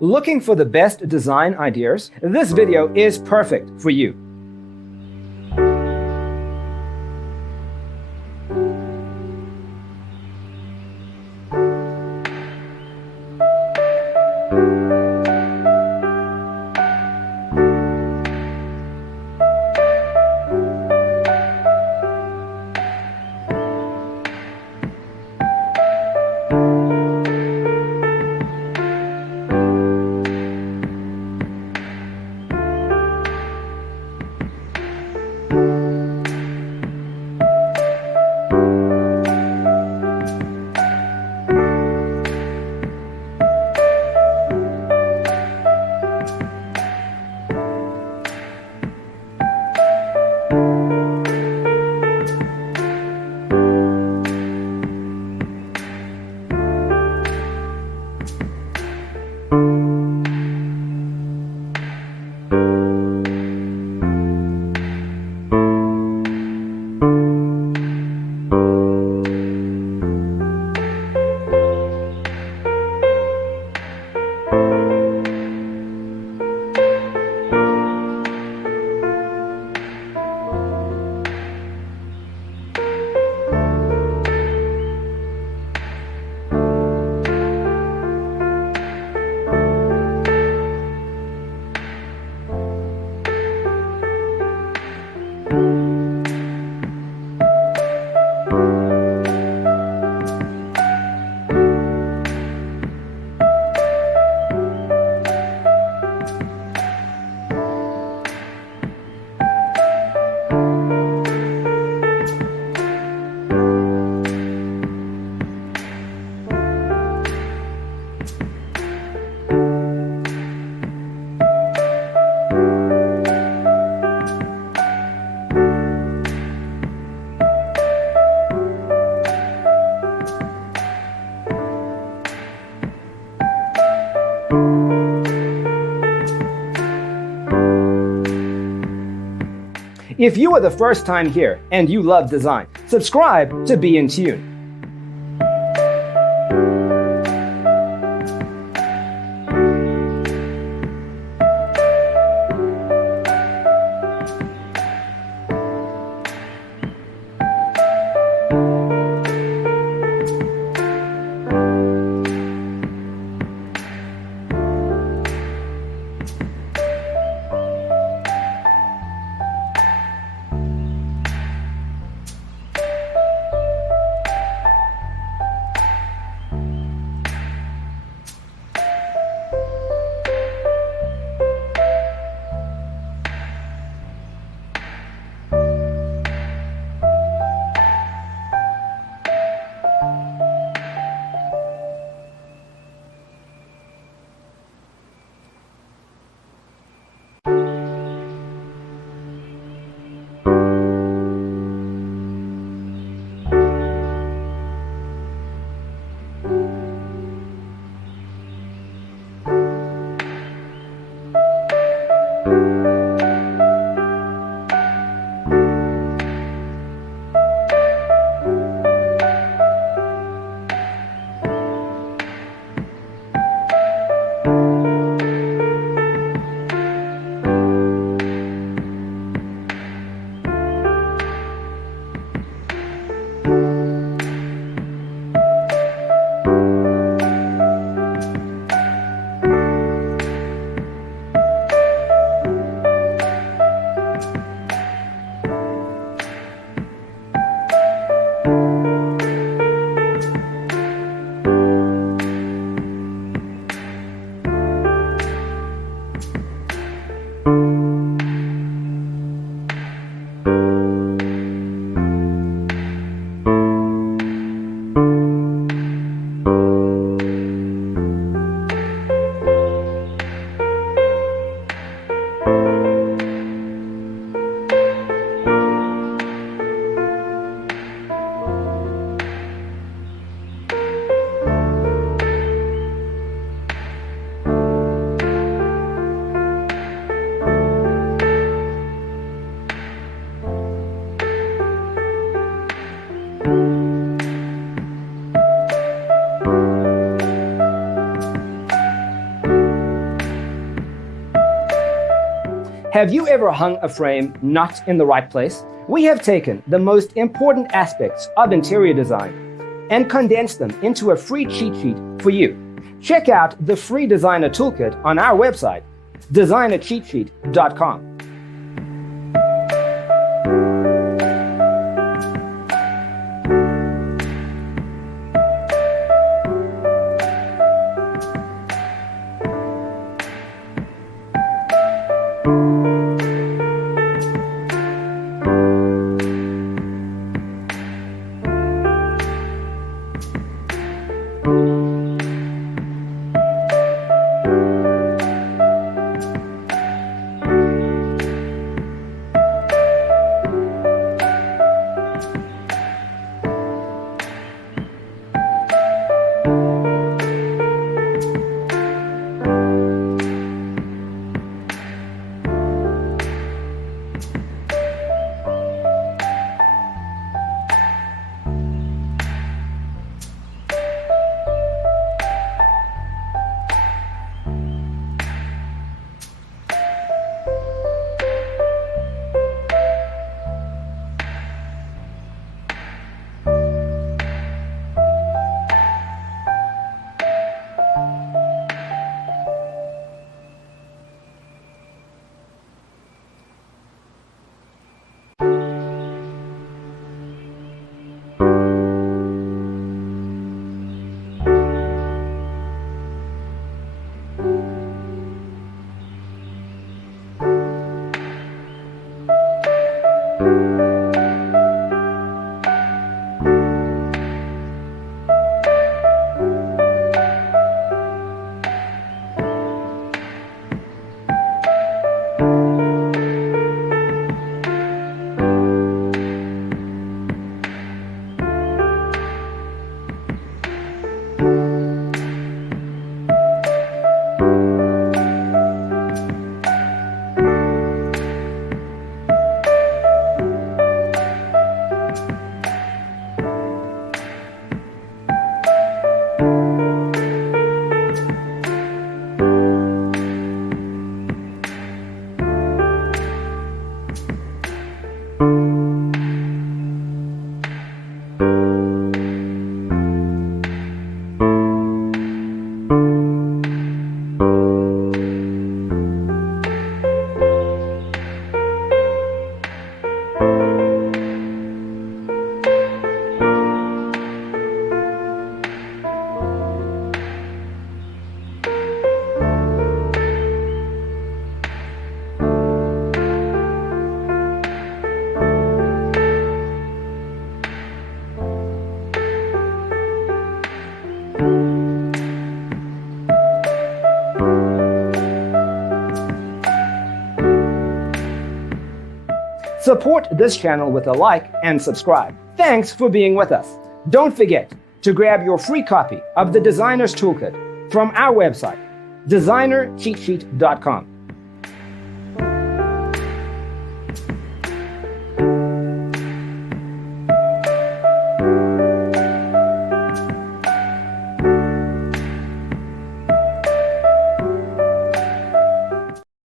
Looking for the best design ideas? This video is perfect for you. If you are the first time here and you love design, subscribe to be in tune. Have you ever hung a frame not in the right place? We have taken the most important aspects of interior design and condensed them into a free cheat sheet for you. Check out the free designer toolkit on our website, designercheatsheet.com. Support this channel with a like and subscribe. Thanks for being with us. Don't forget to grab your free copy of the Designer's Toolkit from our website, designercheatsheet.com.